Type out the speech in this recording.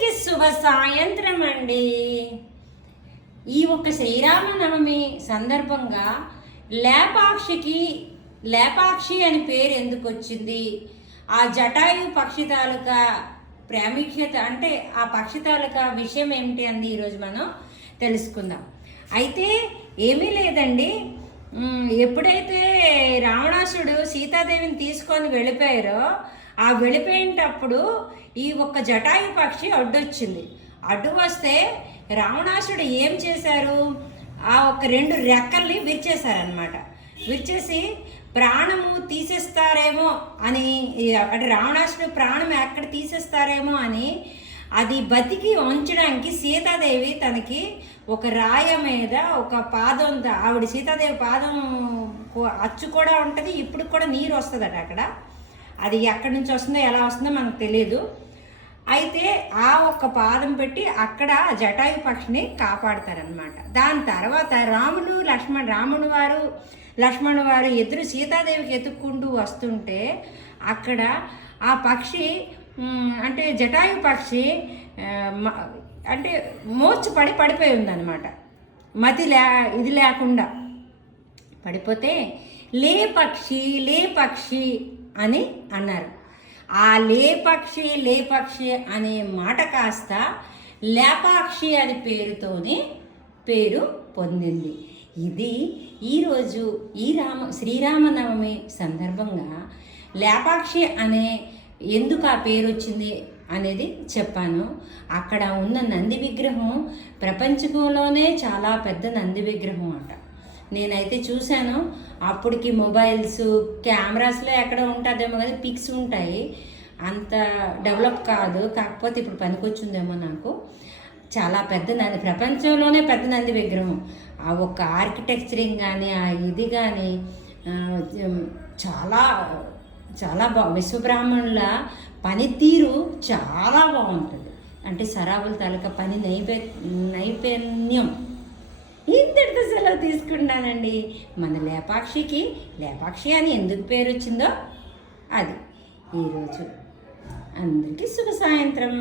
అందరికీ శుభ సాయంత్రం అండి. ఈ ఒక్క శ్రీరామనవమి సందర్భంగా లేపాక్షి అని పేరు ఎందుకు వచ్చింది, ఆ జటాయు పక్షి తాలూకా ప్రాముఖ్యత అంటే ఆ పక్షి తాలూకా విషయం ఏమిటి అని ఈరోజు మనం తెలుసుకుందాం. అయితే ఏమీ లేదండి, ఎప్పుడైతే రావణాసుడు సీతాదేవిని తీసుకొని వెళ్ళిపోయారో ఆ వెళ్ళిపోయేటప్పుడు ఈ ఒక్క జటాయు పక్షి అడ్డొచ్చింది. అడ్డు వస్తే రావణాసుడు ఏం చేశారు, ఆ ఒక్క 2 రెక్కల్ని విరిచేశారనమాట. విరిచేసి ప్రాణము తీసేస్తారేమో అని, అంటే రావణాసుడు ప్రాణం ఎక్కడ తీసేస్తారేమో అని అది బతికి ఉంచడానికి సీతాదేవి తనకి ఒక రాయ మీద ఒక పాదం, ఆవిడ సీతాదేవి పాదం అచ్చు కూడా ఉంటుంది, ఇప్పుడు కూడా నీరు వస్తుందట అక్కడ. అది ఎక్కడి నుంచి వస్తుందో ఎలా వస్తుందో మనకు తెలియదు. అయితే ఆ ఒక్క పాదం పెట్టి అక్కడ జటాయు పక్షిని కాపాడతారనమాట. దాని తర్వాత లక్ష్మణు వారు ఎదురు సీతాదేవికి ఎత్తుక్కుంటూ వస్తుంటే అక్కడ ఆ పక్షి అంటే జటాయు పక్షి అంటే పడిపోయి ఉందన్నమాట. ఇది లేకుండా పడిపోతే లే పక్షి అని అన్నారు. ఆ లే పక్షి అనే మాట కాస్త లేపాక్షి అని పేరు పొందింది. ఇది ఈరోజు శ్రీరామనవమి సందర్భంగా లేపాక్షి అనే ఎందుకు ఆ పేరు వచ్చింది అనేది చెప్పాను. అక్కడ ఉన్న నంది విగ్రహం ప్రపంచంలోనే చాలా పెద్ద నంది విగ్రహం అట. నేనైతే చూశాను. అప్పటికి మొబైల్స్ కెమెరాస్లో ఎక్కడ ఉంటుందేమో కానీ పిక్స్ ఉంటాయి, అంత డెవలప్ కాదు. కాకపోతే ఇప్పుడు పనికొచ్చిందేమో నాకు. చాలా పెద్ద నంది, ప్రపంచంలోనే పెద్ద నంది విగ్రహం. ఆ ఒక్క ఆర్కిటెక్చరింగ్ కానీ ఆ ఇది కానీ చాలా చాలా విశ్వబ్రాహ్మణుల పనితీరు చాలా బాగుంటుంది. అంటే సరాబుల తాలూకా పని నైపుణ్యం. ఇంతటితో సెలవు తీసుకుంటానండి. మన లేపాక్షి అని ఎందుకు పేరు వచ్చిందో అది ఈరోజు. అందరికీ శుభ సాయంత్రం.